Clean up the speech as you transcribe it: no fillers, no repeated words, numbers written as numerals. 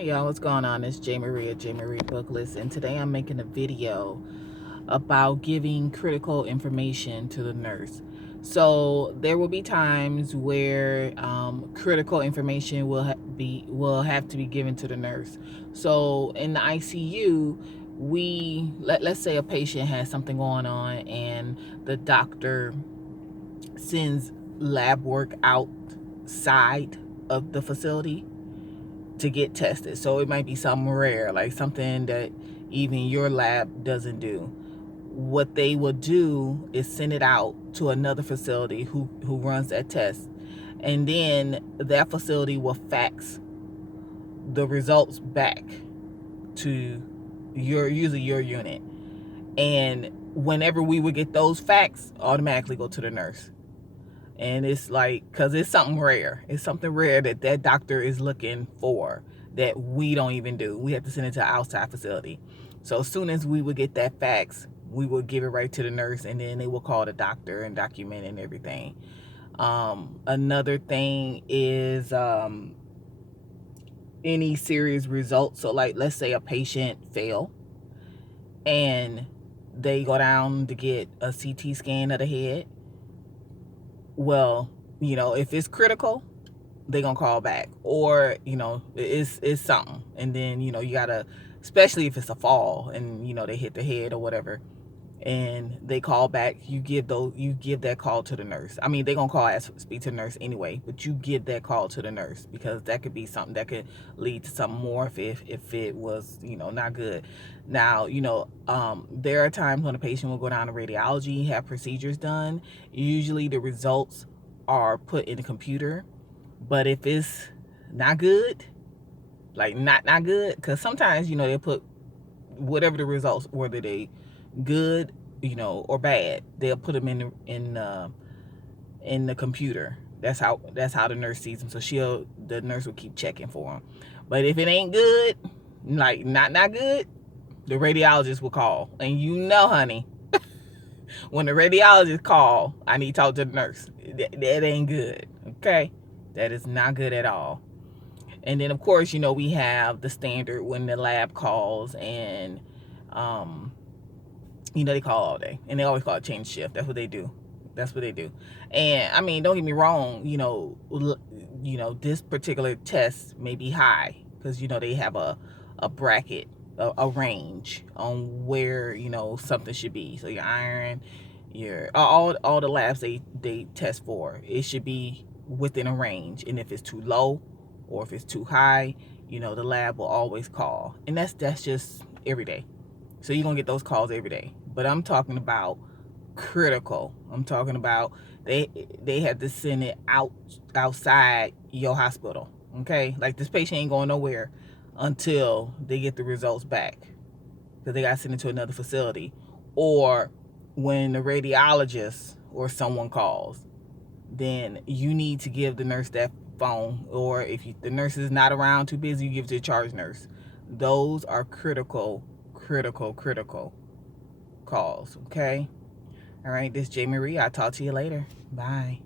Hey y'all, what's going on? It's J Marie Booklist, and today I'm making a video about giving critical information to the nurse. So there will be times where critical information will have to be given to the nurse. So in the ICU, let's say a patient has something going on, and the doctor sends lab work outside of the facility to get tested. So it might be something rare, like something that even your lab doesn't do. What they will do is send it out to another facility who runs that test, and then that facility will fax the results back to usually your unit. And whenever we would get those fax, automatically go to the nurse. And it's like, because it's something rare. It's something rare that doctor is looking for that we don't even do. We have to send it to an outside facility. So as soon as we would get that fax, we would give it right to the nurse, and then they will call the doctor and document and everything. Another thing is any serious results. So like, let's say a patient fell and they go down to get a CT scan of the head. Well, if it's critical, they're gonna call back, or it's something, and then you gotta, especially if it's a fall and they hit the head or whatever, and they call back, you give that call to the nurse. I mean, they're gonna speak to the nurse anyway, but you give that call to the nurse, because that could be something that could lead to something more if it was not good. Now, there are times when a patient will go down to radiology, have procedures done. Usually the results are put in the computer, but if it's not good, like not good, because sometimes they put whatever the results, whether they good or bad, they'll put them in the computer. That's how the nurse sees them. So the nurse will keep checking for them. But if it ain't good, like not good, the radiologist will call. And honey, when the radiologist call, I need to talk to the nurse. That ain't good. Okay, that is not good at all. And then of course, we have the standard when the lab calls, and they call all day, and they always call it change shift. That's what they do. And I mean, don't get me wrong, this particular test may be high, because they have a bracket, a range on where something should be. So your iron, your all the labs they test for, it should be within a range. And if it's too low or if it's too high, the lab will always call. And that's just every day. So you're gonna get those calls every day. But I'm talking about critical. I'm talking about they have to send it outside your hospital. Okay, like this patient ain't going nowhere until they get the results back, because they got to send it to another facility. Or when the radiologist or someone calls, then you need to give the nurse that phone. Or if the nurse is not around, too busy, you give it to the charge nurse. Those are critical calls. Okay, all right, this is J Marie. I'll talk to you later. Bye.